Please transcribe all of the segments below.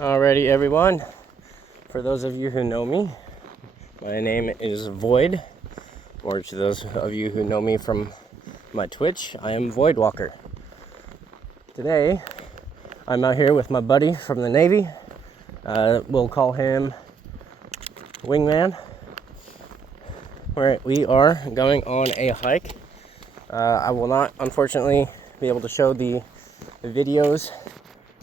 Alrighty, everyone. For those of you who know me, my name is Void, or to those of you who know me from my Twitch, I am Voidwalker. Today, I'm out here with my buddy from the Navy. We'll call him Wingman. We are going on a hike. I will not, unfortunately, be able to show the videos.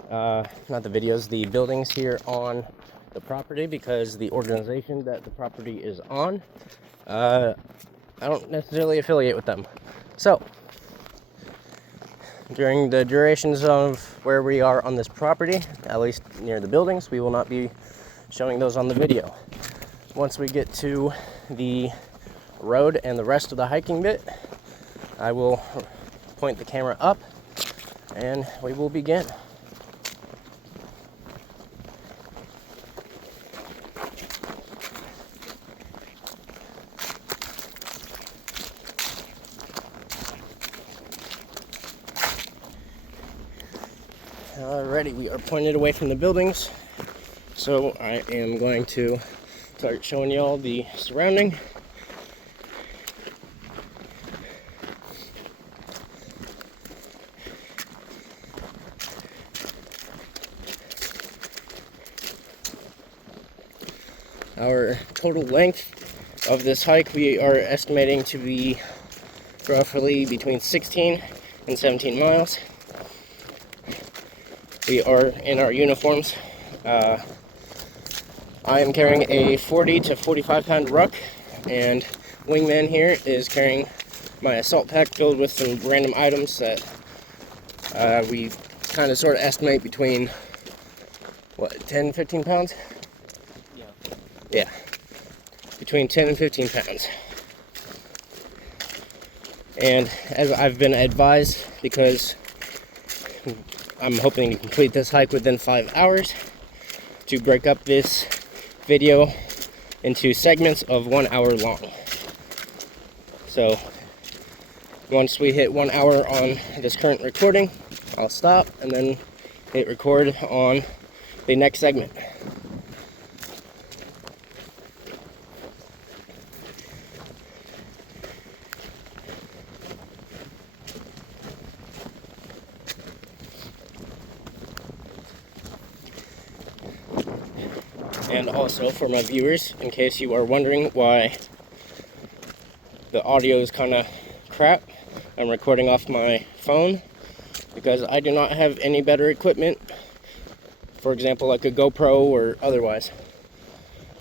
The buildings here on the property because the organization that the property is on, I don't necessarily affiliate with them. So, during the durations of where we are on this property, at least near the buildings, we will not be showing those on the video. Once we get to the road and the rest of the hiking bit, I will point the camera up and we will begin. Alrighty, we are pointed away from the buildings, so I am going to start showing y'all the surrounding. Our total length of this hike we are estimating to be roughly between 16 and 17 miles. We are in our uniforms. I am carrying a 40 to 45 pound ruck, and Wingman here is carrying my assault pack filled with some random items that we kind of sort of estimate between, 10, 15 pounds? Yeah. Between 10 and 15 pounds. And as I've been advised, because I'm hoping to complete this hike within 5 hours, to break up this video into segments of 1 hour long. So once we hit 1 hour on this current recording, I'll stop and then hit record on the next segment. And also for my viewers, in case you are wondering why the audio is kind of crap, I'm recording off my phone because I do not have any better equipment, for example like a GoPro or otherwise.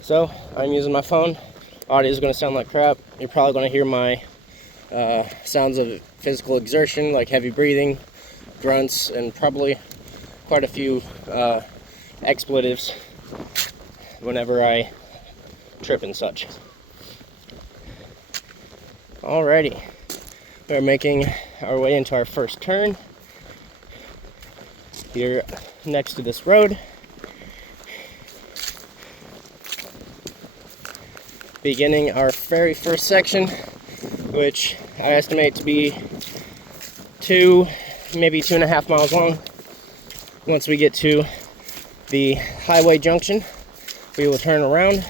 So I'm using my phone. Audio is going to sound like crap. You're probably going to hear my sounds of physical exertion, like heavy breathing, grunts, and probably quite a few expletives whenever I trip and such. Alrighty, we're making our way into our first turn here next to this road. Beginning our very first section, which I estimate to be 2, maybe 2.5 miles long. Once we get to the highway junction, we will turn around,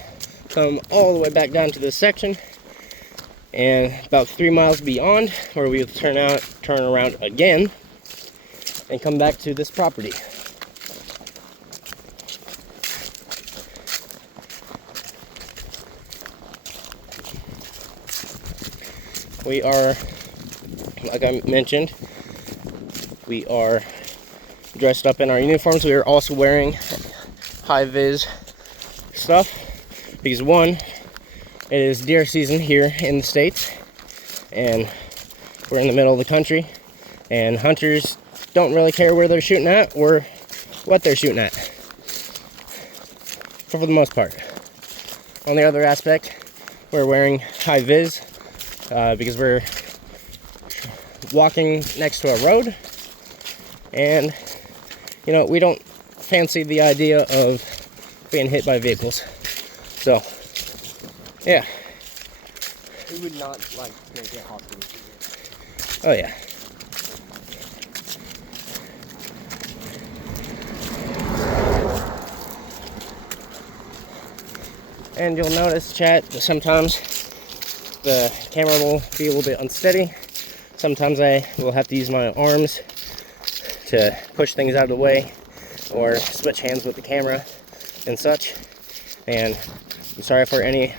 come all the way back down to this section, and about 3 miles beyond, where we will turn around again, and come back to this property. We are, like I mentioned, we are dressed up in our uniforms. We are also wearing high-vis stuff because one, it is deer season here in the States and we're in the middle of the country, and hunters don't really care where they're shooting at or what they're shooting at for the most part. On the other aspect, we're wearing high-vis because we're walking next to a road, and we don't fancy the idea of being hit by vehicles. So, yeah. We would not like to get hostile. Oh, yeah. And you'll notice, chat, that sometimes the camera will be a little bit unsteady. Sometimes I will have to use my arms to push things out of the way or switch hands with the camera and such. And I'm sorry for any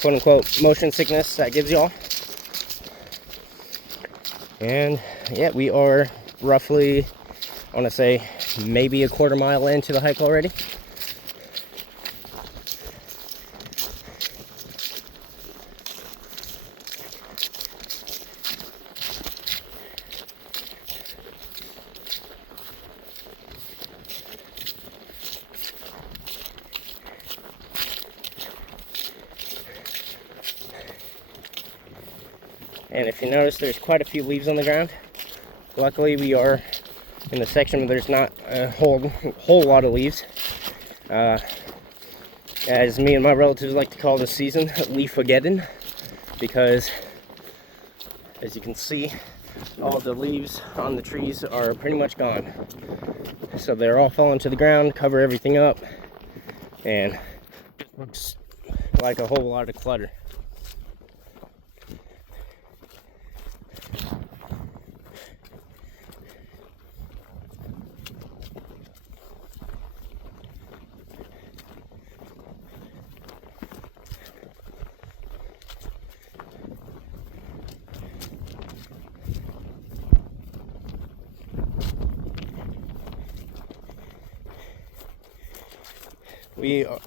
quote-unquote motion sickness that gives y'all. And yeah, we are roughly, I want to say, maybe a quarter mile into the hike already. And if you notice, there's quite a few leaves on the ground. Luckily, we are in the section where there's not a whole lot of leaves. As me and my relatives like to call this season, Leafageddon, because as you can see, all the leaves on the trees are pretty much gone. So they're all falling to the ground, cover everything up, and it looks like a whole lot of clutter.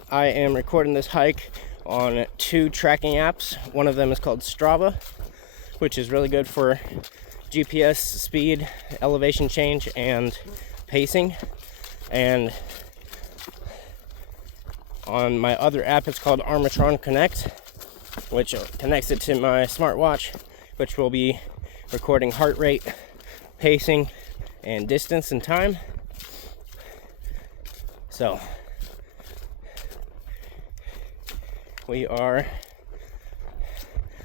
I am recording this hike on 2 tracking apps. One of them is called Strava, which is really good for GPS speed, elevation change, and pacing. And on my other app, it's called Armatron Connect, which connects it to my smartwatch, which will be recording heart rate, pacing, and distance and time. So we are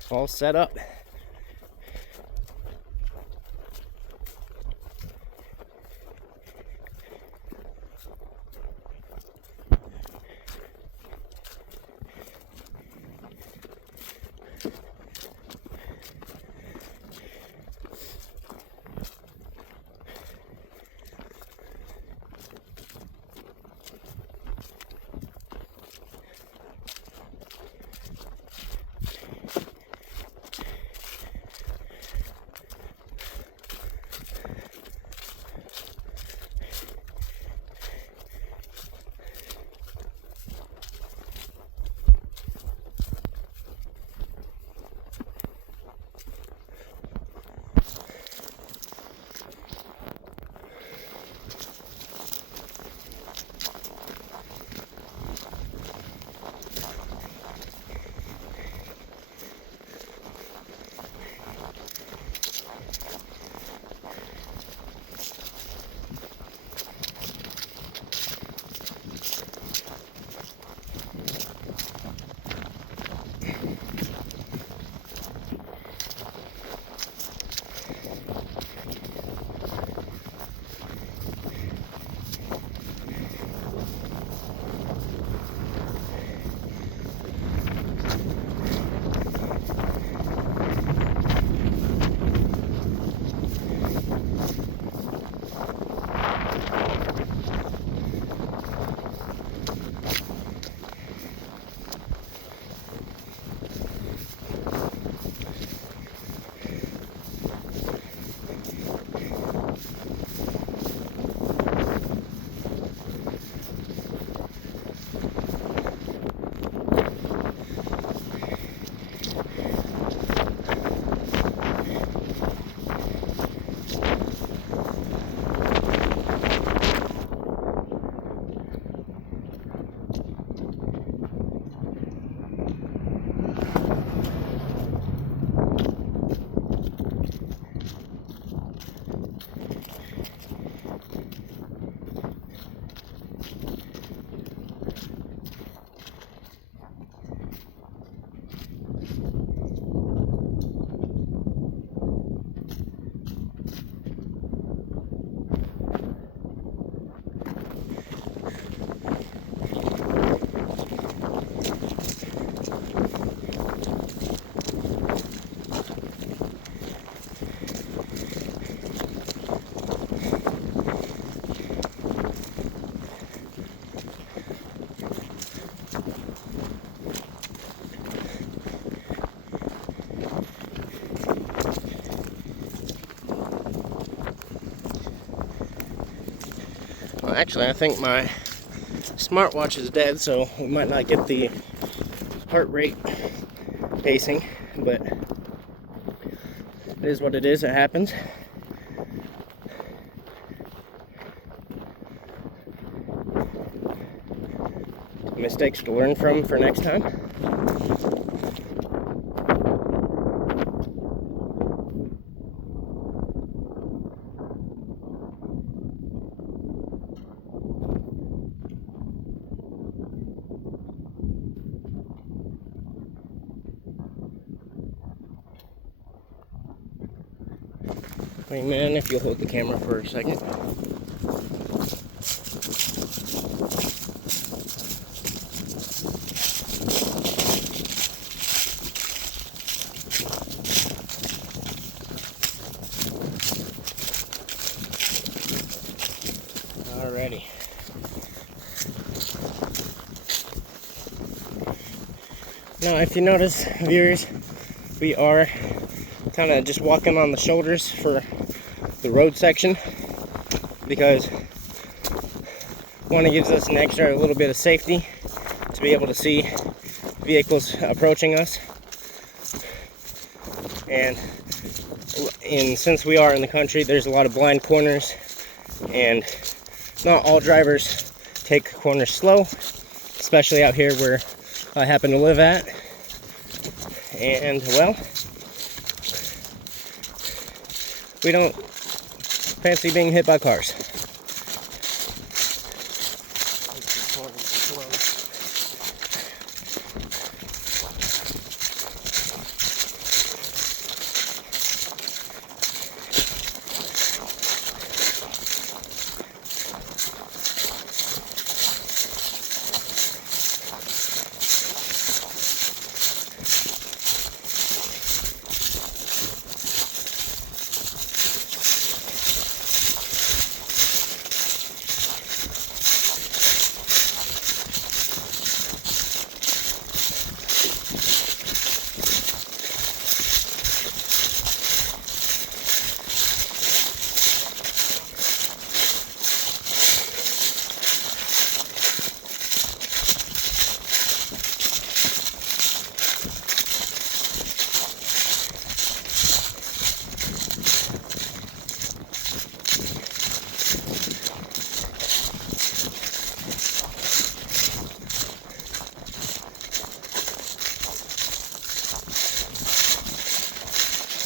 all set up. Actually, I think my smartwatch is dead, so we might not get the heart rate pacing, but it is what it is. It happens. Mistakes to learn from for next time. Hey man, if you'll hold the camera for a second. Alrighty. Now, if you notice, viewers, we are kind of just walking on the shoulders for the road section because one, it gives us an extra little bit of safety to be able to see vehicles approaching us, and since we are in the country, there's a lot of blind corners, and not all drivers take corners slow, especially out here where I happen to live at. And well, we don't fancy being hit by cars.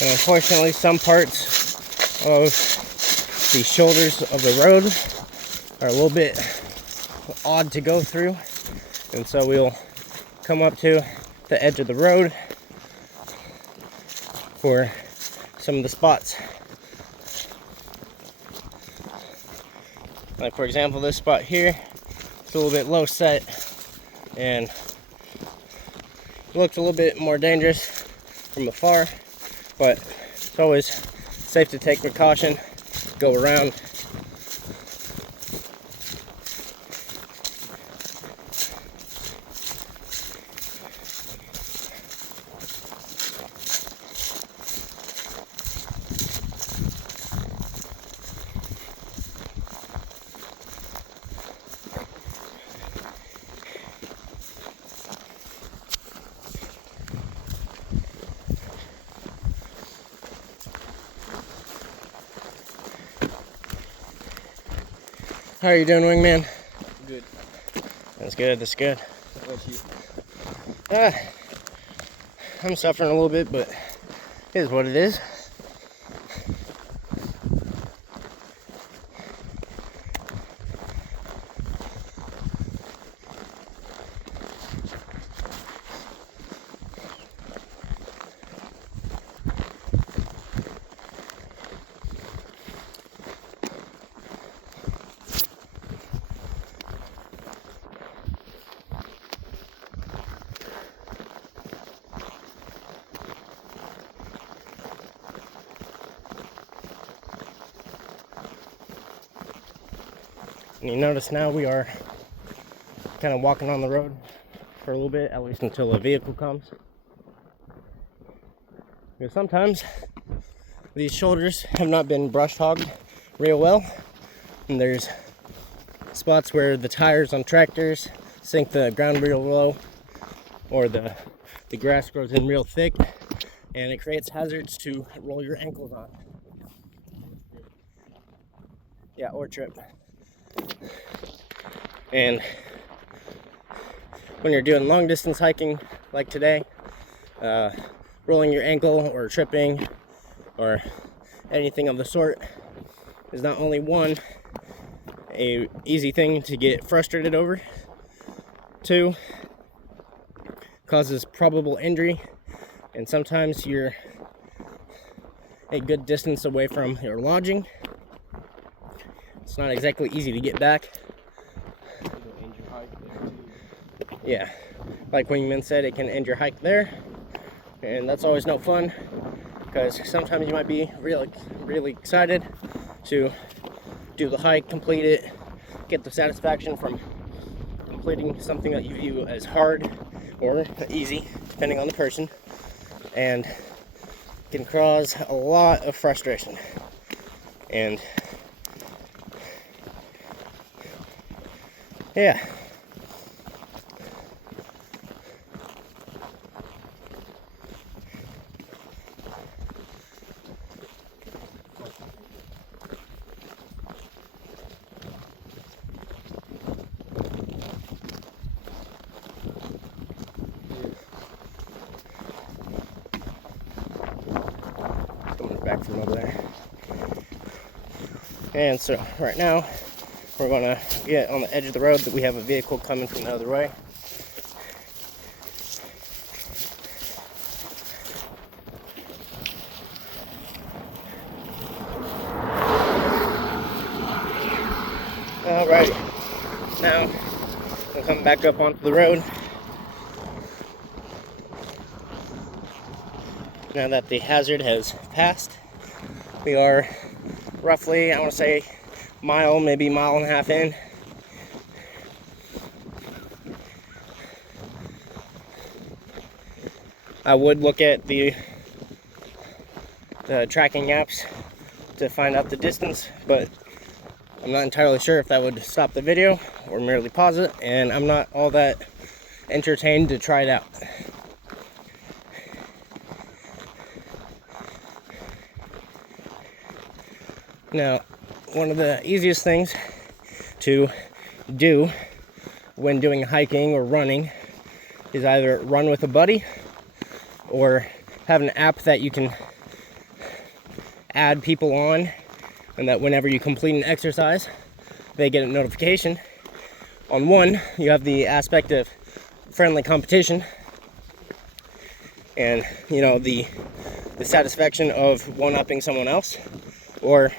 And unfortunately, some parts of the shoulders of the road are a little bit odd to go through, and so we'll come up to the edge of the road for some of the spots. Like for example, this spot here, it's a little bit low set and it looks a little bit more dangerous from afar, but it's always safe to take precaution, go around. How are you doing, Wingman? Good. That's good, that's good. How about you? I'm suffering a little bit, but it is what it is. And you notice now we are kind of walking on the road for a little bit, at least until a vehicle comes. Because sometimes these shoulders have not been brush hogged real well, and there's spots where the tires on tractors sink the ground real low, or the grass grows in real thick, and it creates hazards to roll your ankles on. Yeah, or trip. And when you're doing long distance hiking like today, rolling your ankle or tripping or anything of the sort is not only a easy thing to get frustrated over, two, causes probable injury, and sometimes you're a good distance away from your lodging. It's not exactly easy to get back. Yeah, like Wingman said, it can end your hike there, and that's always no fun, because sometimes you might be really excited to do the hike, complete it, get the satisfaction from completing something that you view as hard or easy, depending on the person, and can cause a lot of frustration. And yeah. Back from over there. And so right now we're gonna get on the edge of the road that we have a vehicle coming from the other way. Alright, now we'll come back up onto the road. Now that the hazard has passed, we are roughly, I want to say, mile, maybe mile and a half in. I would look at the tracking apps to find out the distance, but I'm not entirely sure if that would stop the video or merely pause it, and I'm not all that entertained to try it out. Now, one of the easiest things to do when doing hiking or running is either run with a buddy or have an app that you can add people on, and that whenever you complete an exercise, they get a notification. On one, you have the aspect of friendly competition and, you know, the satisfaction of one-upping someone else, or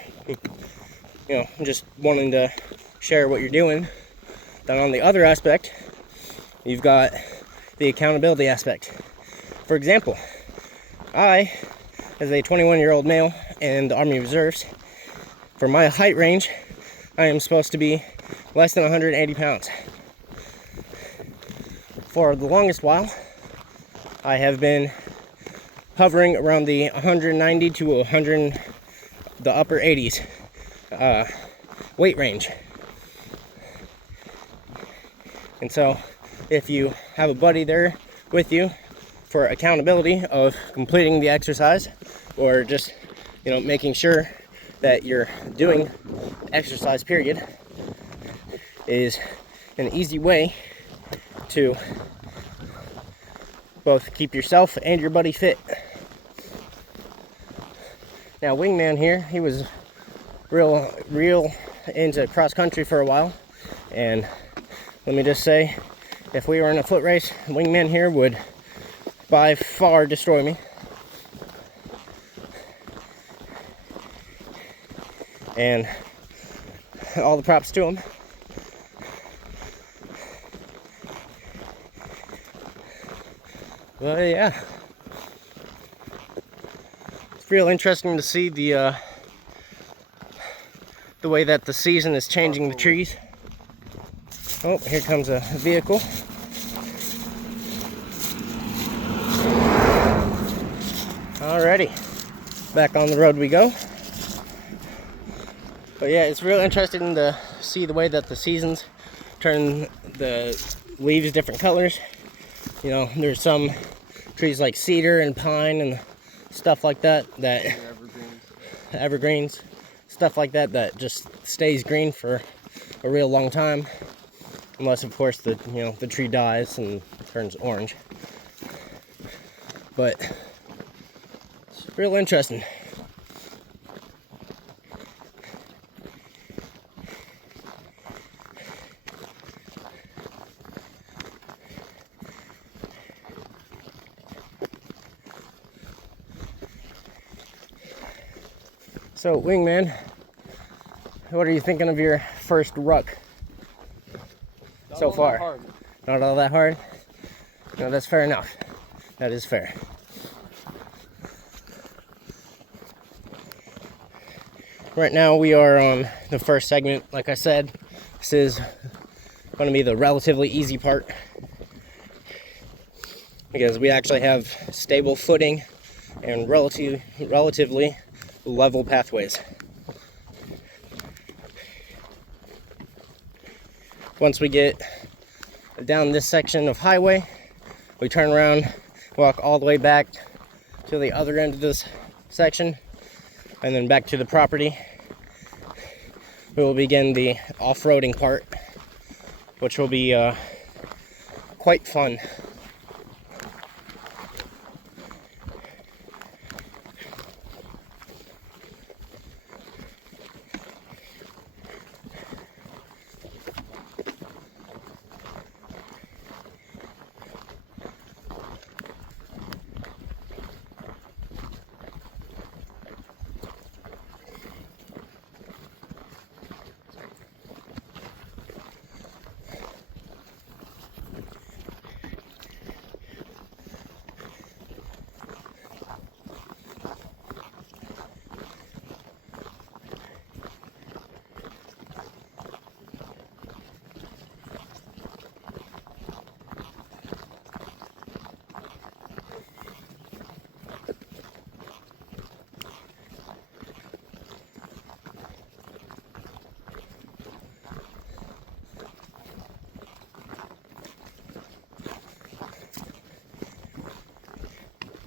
you know, just wanting to share what you're doing. Then on the other aspect, you've got the accountability aspect. For example, I, as a 21-year-old male in the Army Reserves, for my height range, I am supposed to be less than 180 pounds. For the longest while, I have been hovering around the 190 to 100, the upper 80s weight range. And so if you have a buddy there with you for accountability of completing the exercise, or just, you know, making sure that you're doing exercise period, is an easy way to both keep yourself and your buddy fit. Now, Wingman here, he was real into cross country for a while, and let me just say, if we were in a foot race, Wingman here would by far destroy me. And all the props to him. But yeah, it's real interesting to see the way that the season is changing the trees. Oh, here comes a vehicle. Alrighty, back on the road we go. But yeah, it's real interesting to see the way that the seasons turn the leaves different colors. You know, there's some trees like cedar and pine and stuff like that evergreens, stuff like that just stays green for a real long time, unless of course the tree dies and turns orange. But it's real interesting. So, Wingman, what are you thinking of your first ruck so far? Not all that hard? No, that's fair enough. That is fair. Right now we are on the first segment. Like I said, this is going to be the relatively easy part, because we actually have stable footing and relatively level pathways. Once we get down this section of highway, we turn around, walk all the way back to the other end of this section, and then back to the property. We will begin the off-roading part, which will be quite fun.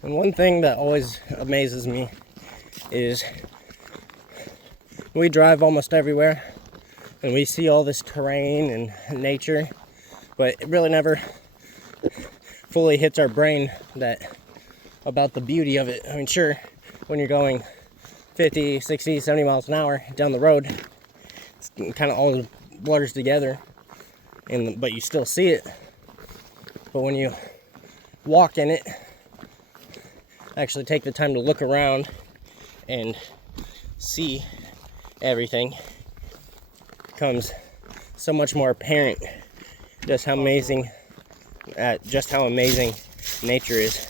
And one thing that always amazes me is we drive almost everywhere and we see all this terrain and nature, but it really never fully hits our brain about the beauty of it. I mean, sure, when you're going 50, 60, 70 miles an hour down the road, it's kind of all blurs together, but you still see it. But when you walk in it, actually take the time to look around and see everything, it becomes so much more apparent just how amazing nature is.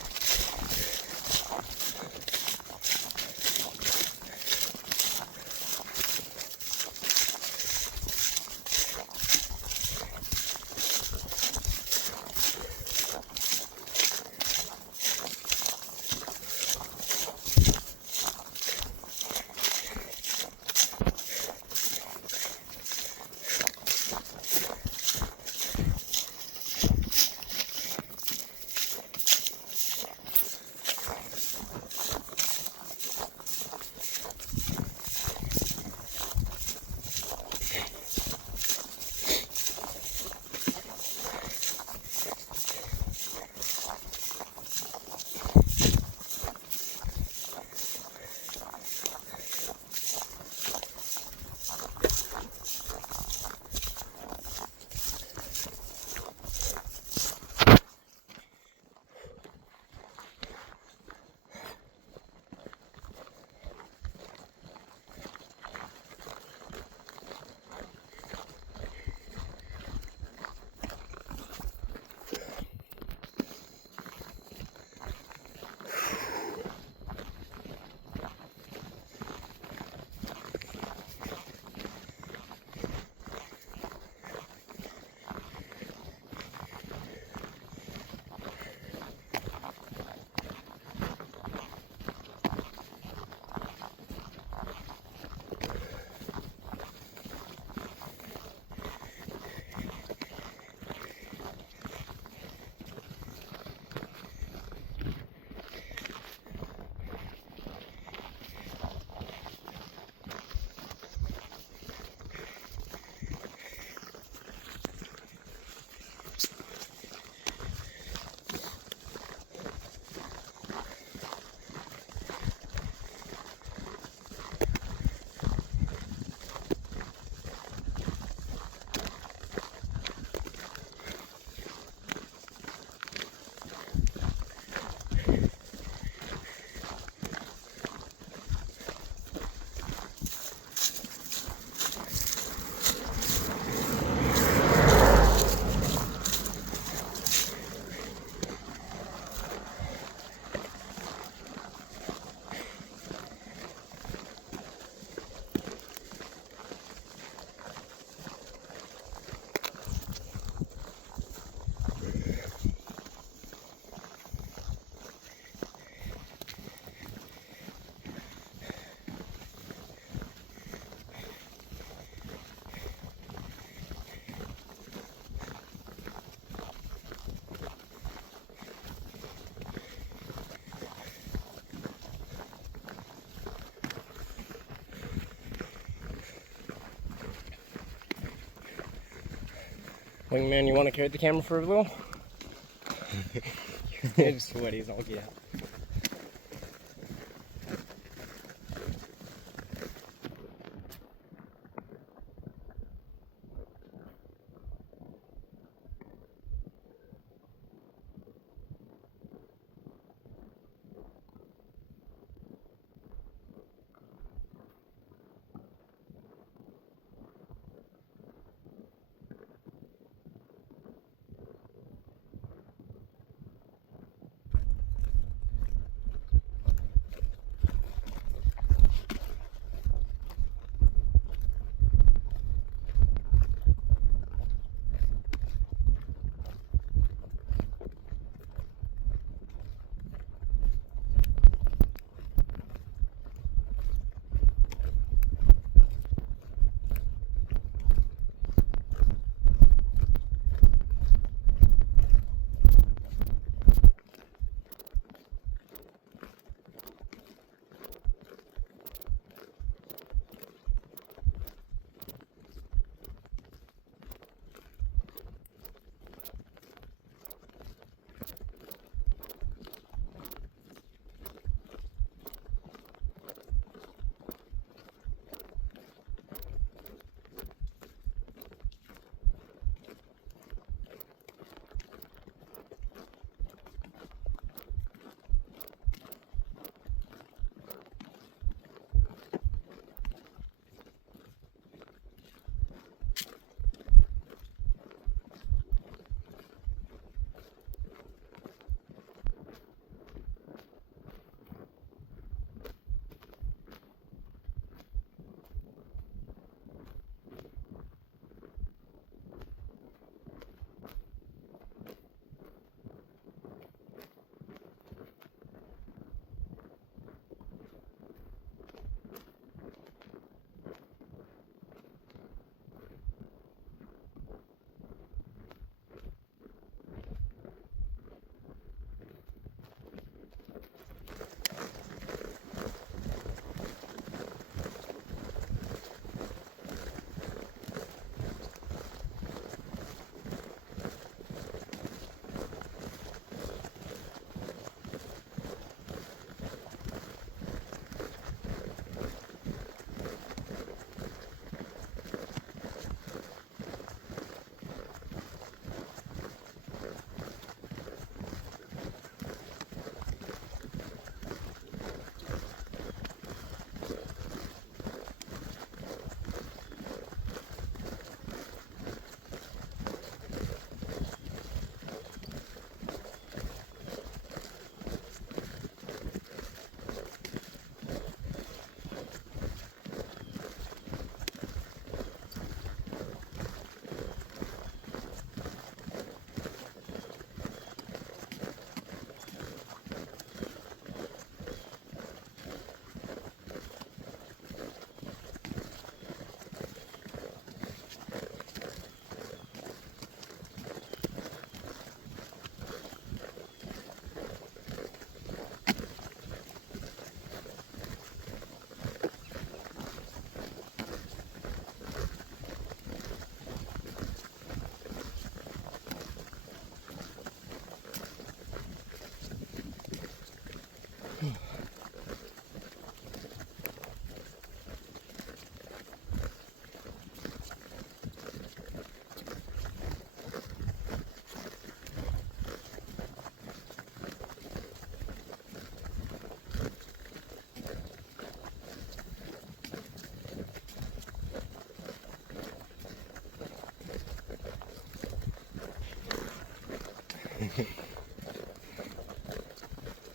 Wingman, you want to carry the camera for a little? I'm sweaty as all get out.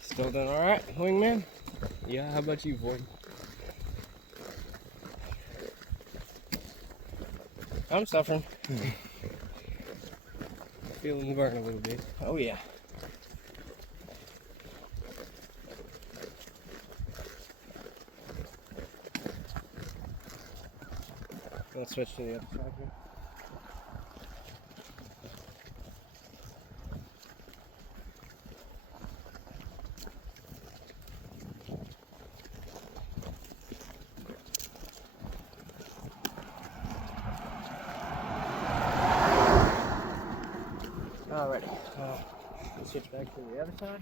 Still doing alright, Wingman? Yeah, how about you, Void? I'm suffering. Feeling the burn a little bit. Oh yeah. Let's switch to the other side here. Alrighty. Switch back to the other side.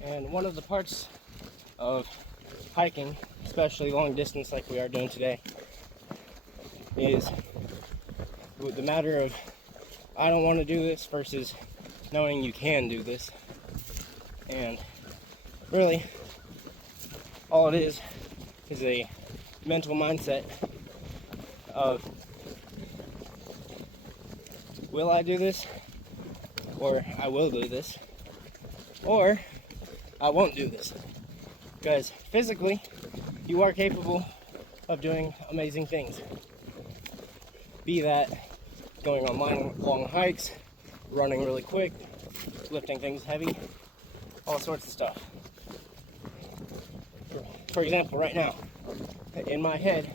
And one of the parts of hiking, especially long distance like we are doing today, is the matter of I don't want to do this versus knowing you can do this. And really, all it is a mental mindset of, will I do this? Or I will do this. Or I won't do this. Because physically, you are capable of doing amazing things. Be that going on long hikes, running really quick, lifting things heavy, all sorts of stuff. For example, right now, in my head,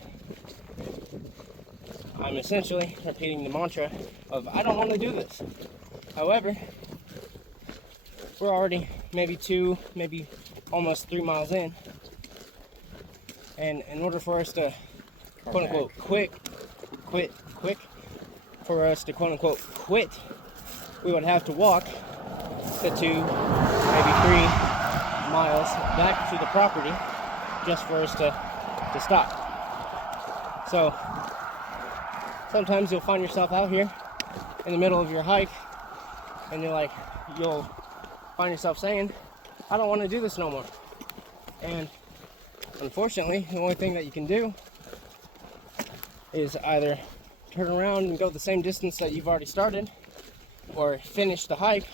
I'm essentially repeating the mantra of, I don't want to do this. However, we're already maybe 2, maybe almost 3 miles in. And in order for us to, quote unquote, quit, for us to, quote unquote, quit, we would have to walk the 2, maybe 3 miles back to the property just for us to stop. So sometimes you'll find yourself out here in the middle of your hike and you'll find yourself saying, I don't want to do this no more. And unfortunately, the only thing that you can do is either turn around and go the same distance that you've already started, or finish the hike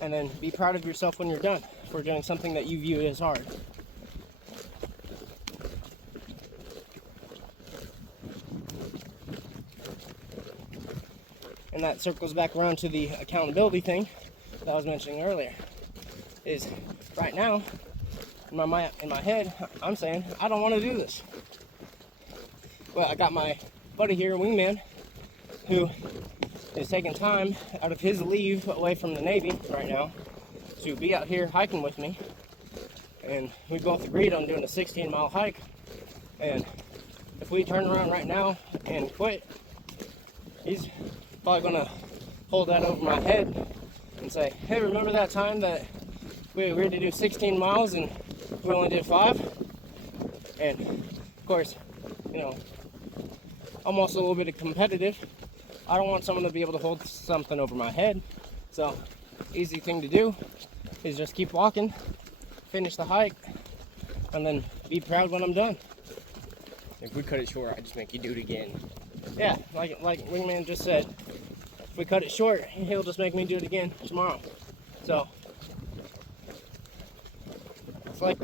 and then be proud of yourself when you're done for doing something that you view as hard. And that circles back around to the accountability thing that I was mentioning earlier. Is right now, in my head, I'm saying, I don't want to do this. Well, I got my buddy here, Wingman, who is taking time out of his leave away from the Navy right now to be out here hiking with me. And we both agreed on doing a 16-mile hike. And if we turn around right now and quit, he's probably going to hold that over my head and say, hey, remember that time that we agreed to do 16 miles and we only did 5? And of course, I'm also a little bit competitive. I don't want someone to be able to hold something over my head. So, easy thing to do is just keep walking, finish the hike, and then be proud when I'm done. If we cut it short, I just make you do it again. Yeah, like Wingman just said, if we cut it short, he'll just make me do it again tomorrow. So, it's like,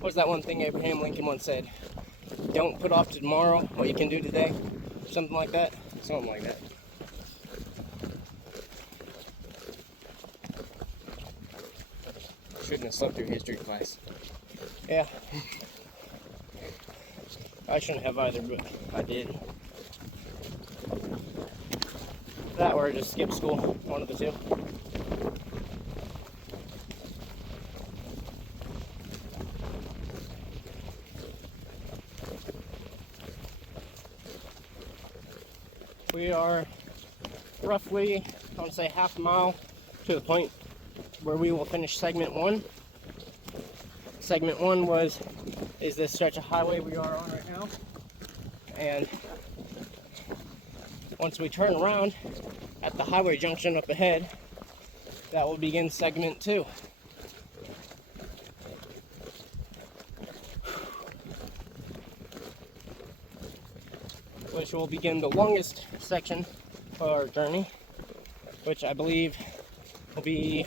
what's that one thing Abraham Lincoln once said? Don't put off to tomorrow what you can do today. Something like that. Something like that. Shouldn't have slept through history class. Yeah. I shouldn't have either, but I did. That or I just skipped school. One of the two. We are roughly, I want to say, half a mile to the point where we will finish segment 1. Segment 1 is this stretch of highway we are on right now. And once we turn around at the highway junction up ahead, that will begin segment 2. Which will begin the longest section of our journey, which I believe will be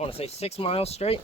want to say 6 miles straight.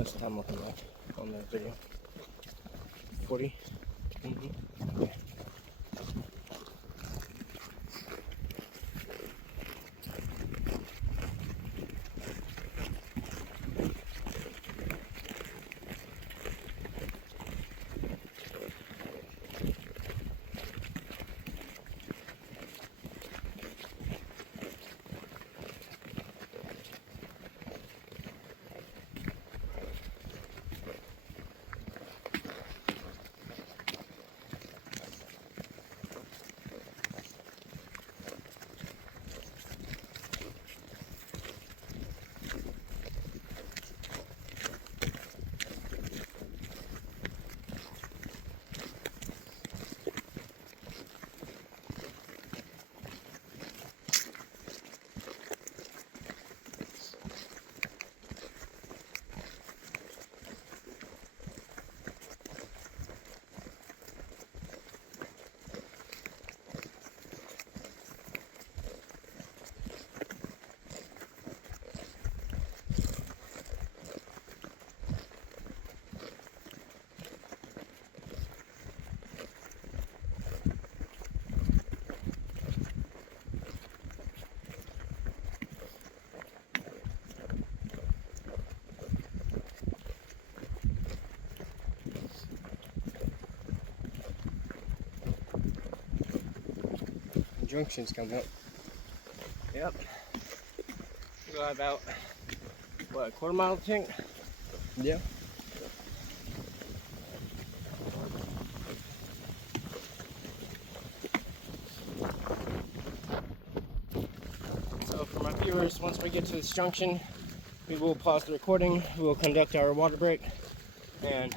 What's the time looking like on the video? 40? Mm-hmm. Okay. Junctions coming up. Yep. Go about what, a quarter mile tank? Yeah. So for my viewers, once we get to this junction, we will pause the recording, we will conduct our water break, and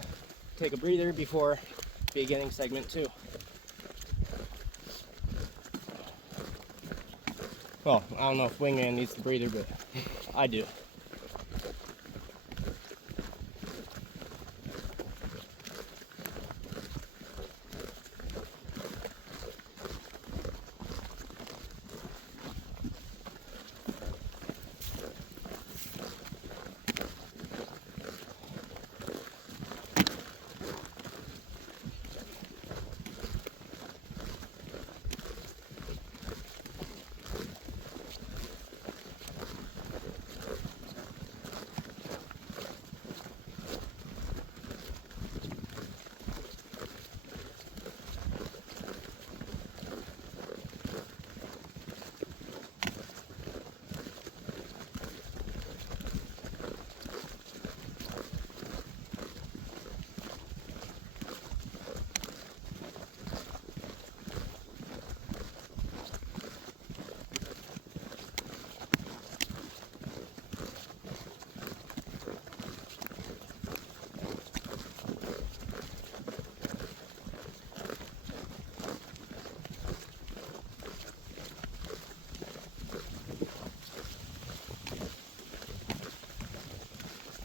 take a breather before beginning segment 2. Well, I don't know if Wingman needs the breather, but I do.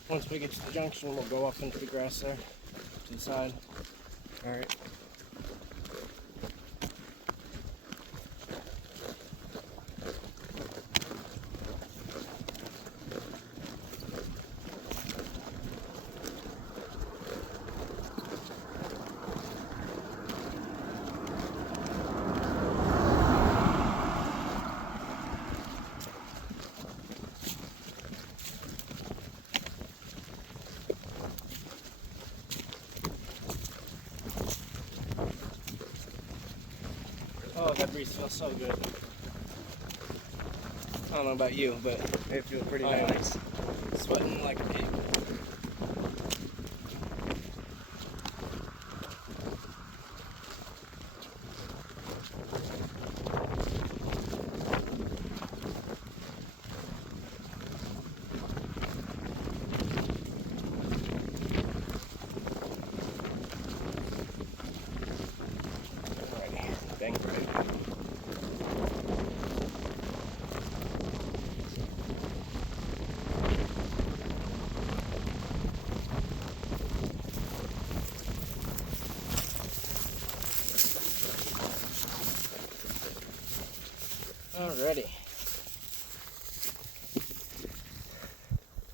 Once we get to the junction, we'll go off into the grass there, to the side. Alright. Oh, that breeze feels so good. I don't know about you, but It feels pretty I am nice. sweating like a pig. Alrighty, bang for it. Alrighty.